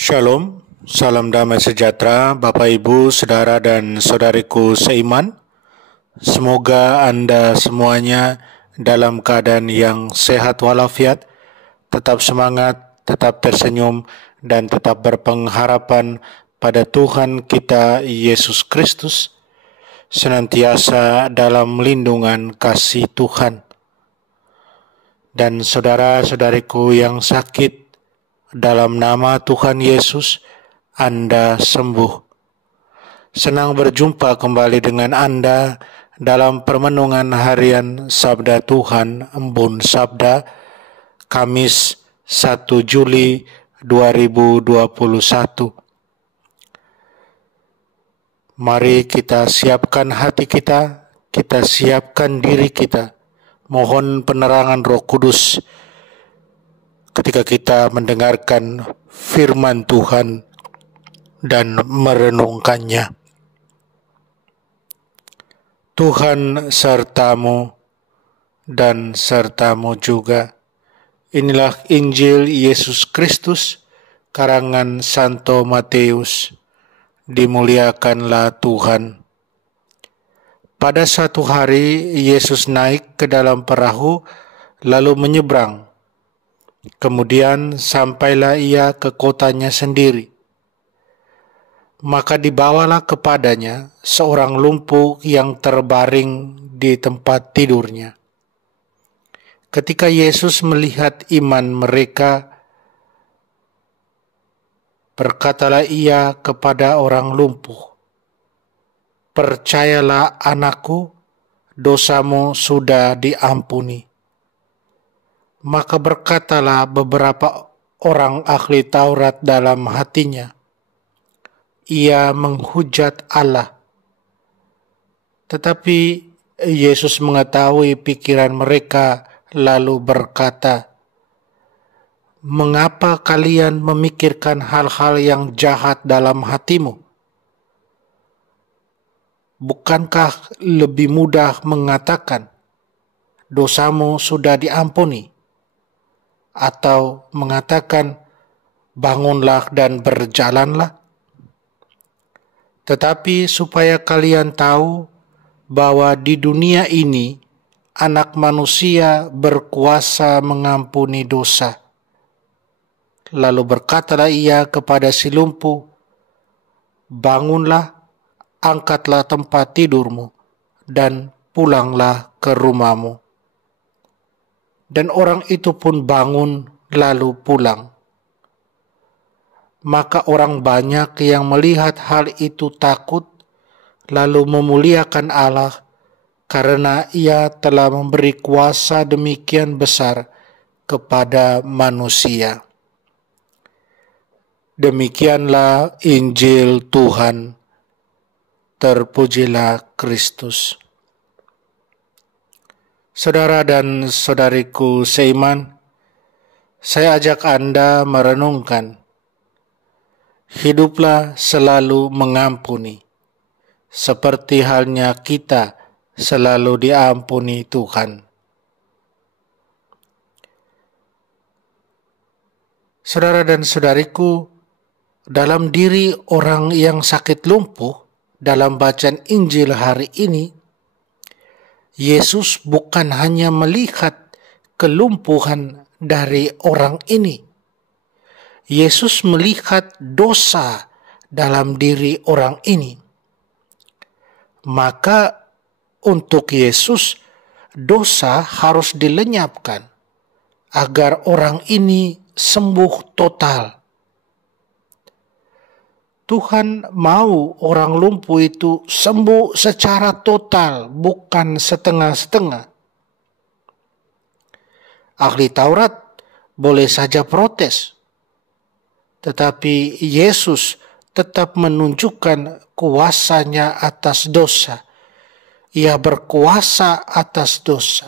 Shalom, salam damai sejahtera Bapak Ibu, Saudara dan Saudariku seiman. Semoga Anda semuanya dalam keadaan yang sehat walafiat, tetap semangat, tetap tersenyum, dan tetap berpengharapan pada Tuhan kita Yesus Kristus, senantiasa dalam lindungan kasih Tuhan. Dan saudara-saudariku yang sakit, dalam nama Tuhan Yesus, Anda sembuh. Senang berjumpa kembali dengan Anda dalam permenungan harian Sabda Tuhan Embun Sabda, Kamis 1 Juli 2021. Mari kita siapkan hati kita siapkan diri kita. Mohon penerangan Roh Kudus ketika kita mendengarkan firman Tuhan dan merenungkannya. Tuhan sertamu dan sertamu juga. Inilah Injil Yesus Kristus, karangan Santo Matius. Dimuliakanlah Tuhan. Pada suatu hari, Yesus naik ke dalam perahu, lalu menyeberang. Kemudian sampailah ia ke kotanya sendiri. Maka dibawalah kepadanya seorang lumpuh yang terbaring di tempat tidurnya. Ketika Yesus melihat iman mereka, berkatalah ia kepada orang lumpuh, "Percayalah anakku, dosamu sudah diampuni." Maka berkatalah beberapa orang ahli Taurat dalam hatinya, "Ia menghujat Allah." Tetapi Yesus mengetahui pikiran mereka, lalu berkata, "Mengapa kalian memikirkan hal-hal yang jahat dalam hatimu? Bukankah lebih mudah mengatakan, 'Dosamu sudah diampuni,' atau mengatakan, 'Bangunlah dan berjalanlah'? Tetapi supaya kalian tahu bahwa di dunia ini Anak Manusia berkuasa mengampuni dosa." Lalu berkatalah ia kepada si lumpuh, "Bangunlah, angkatlah tempat tidurmu, dan pulanglah ke rumahmu." Dan orang itu pun bangun lalu pulang. Maka orang banyak yang melihat hal itu takut, lalu memuliakan Allah, karena ia telah memberi kuasa demikian besar kepada manusia. Demikianlah Injil Tuhan. Terpujilah Kristus. Saudara dan saudariku seiman, saya ajak Anda merenungkan, hiduplah selalu mengampuni, seperti halnya kita selalu diampuni Tuhan. Saudara dan saudariku, dalam diri orang yang sakit lumpuh, dalam bacaan Injil hari ini, Yesus bukan hanya melihat kelumpuhan dari orang ini. Yesus melihat dosa dalam diri orang ini. Maka untuk Yesus, dosa harus dilenyapkan agar orang ini sembuh total. Tuhan mau orang lumpuh itu sembuh secara total, bukan setengah-setengah. Ahli Taurat boleh saja protes, tetapi Yesus tetap menunjukkan kuasanya atas dosa. Ia berkuasa atas dosa.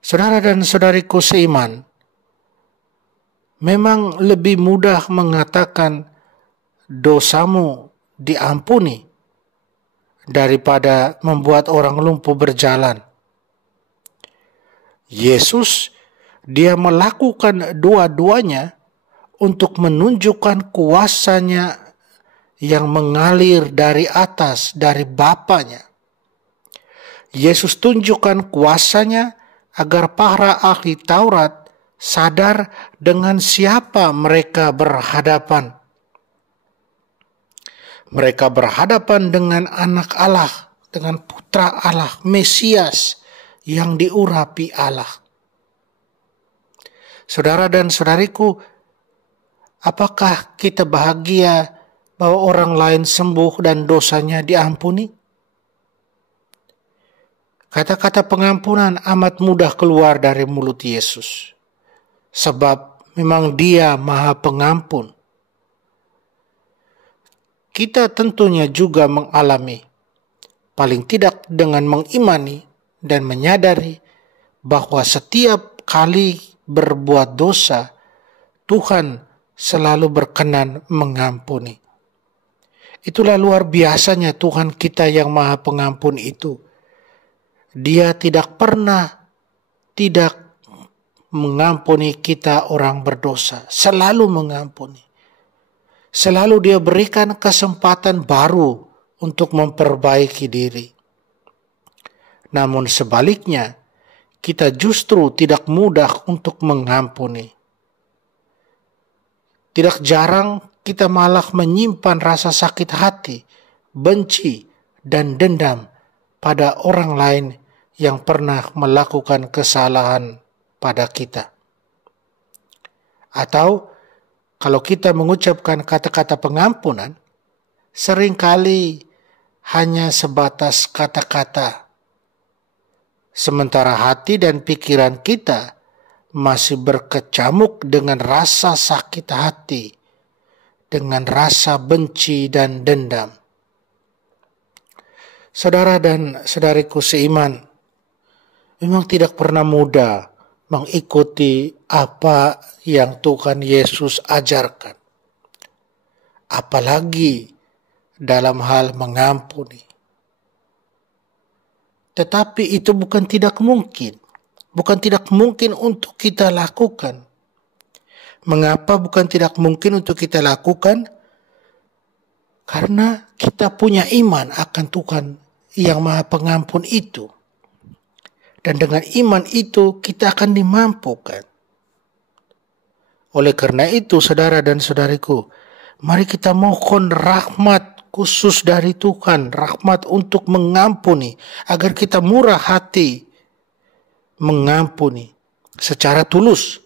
Saudara dan saudariku seiman, memang lebih mudah mengatakan dosamu diampuni daripada membuat orang lumpuh berjalan. Yesus, dia melakukan dua-duanya untuk menunjukkan kuasanya yang mengalir dari atas, dari Bapanya. Yesus tunjukkan kuasanya agar para ahli Taurat sadar dengan siapa mereka berhadapan. Mereka berhadapan dengan anak Allah, dengan putra Allah, Mesias yang diurapi Allah. Saudara dan saudariku, apakah kita bahagia bahwa orang lain sembuh dan dosanya diampuni? Kata-kata pengampunan amat mudah keluar dari mulut Yesus, sebab memang Dia Maha Pengampun. Kita tentunya juga mengalami, paling tidak dengan mengimani dan menyadari bahwa setiap kali berbuat dosa, Tuhan selalu berkenan mengampuni. Itulah luar biasanya Tuhan kita yang Maha Pengampun itu. Dia tidak pernah tidak mengampuni kita orang berdosa, selalu mengampuni. Selalu Dia berikan kesempatan baru untuk memperbaiki diri. Namun sebaliknya, kita justru tidak mudah untuk mengampuni. Tidak jarang kita malah menyimpan rasa sakit hati, benci, dan dendam pada orang lain yang pernah melakukan kesalahan pada kita. Atau kalau kita mengucapkan kata-kata pengampunan, seringkali hanya sebatas kata-kata. Sementara hati dan pikiran kita masih berkecamuk dengan rasa sakit hati, dengan rasa benci dan dendam. Saudara dan saudariku seiman, memang tidak pernah mudah mengikuti apa yang Tuhan Yesus ajarkan. Apalagi dalam hal mengampuni. Tetapi itu bukan tidak mungkin. Bukan tidak mungkin untuk kita lakukan. Mengapa bukan tidak mungkin untuk kita lakukan? Karena kita punya iman akan Tuhan yang Maha Pengampun itu. Dan dengan iman itu kita akan dimampukan. Oleh karena itu, saudara dan saudariku, mari kita mohon rahmat khusus dari Tuhan, rahmat untuk mengampuni, agar kita murah hati mengampuni secara tulus.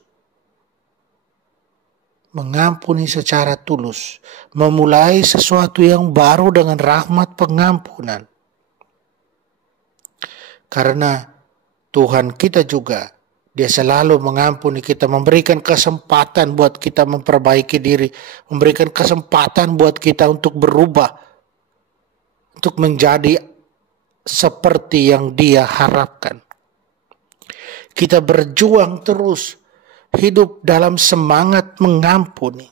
Mengampuni secara tulus, memulai sesuatu yang baru dengan rahmat pengampunan. Karena Tuhan kita juga, Dia selalu mengampuni kita, memberikan kesempatan buat kita memperbaiki diri, memberikan kesempatan buat kita untuk berubah, untuk menjadi seperti yang Dia harapkan. Kita berjuang terus, hidup dalam semangat mengampuni.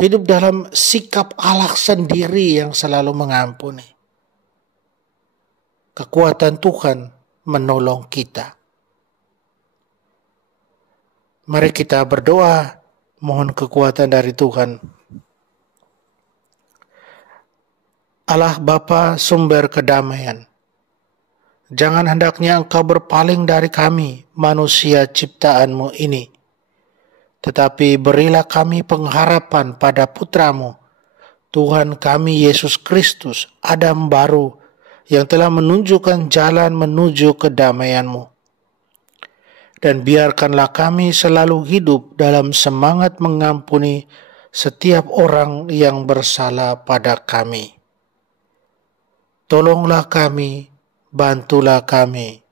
Hidup dalam sikap Allah sendiri yang selalu mengampuni. Kekuatan Tuhan menolong kita. Mari kita berdoa, mohon kekuatan dari Tuhan. Allah Bapa sumber kedamaian, jangan hendaknya Engkau berpaling dari kami, manusia ciptaan-Mu ini. Tetapi berilah kami pengharapan pada Putra-Mu, Tuhan kami Yesus Kristus, Adam baru, yang telah menunjukkan jalan menuju kedamaian-Mu. Dan biarkanlah kami selalu hidup dalam semangat mengampuni setiap orang yang bersalah pada kami. Tolonglah kami, bantulah kami.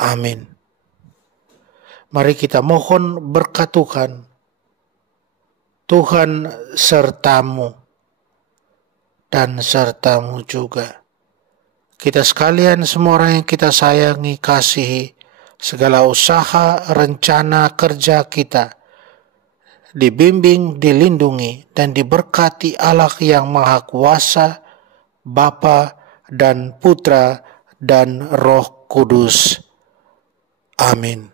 Amin. Mari kita mohon berkat Tuhan. Tuhan sertamu dan sertamu juga. Kita sekalian, semua orang yang kita sayangi, kasihi, segala usaha, rencana kerja kita dibimbing, dilindungi, dan diberkati Allah yang Maha Kuasa, Bapa dan Putra dan Roh Kudus. Amin.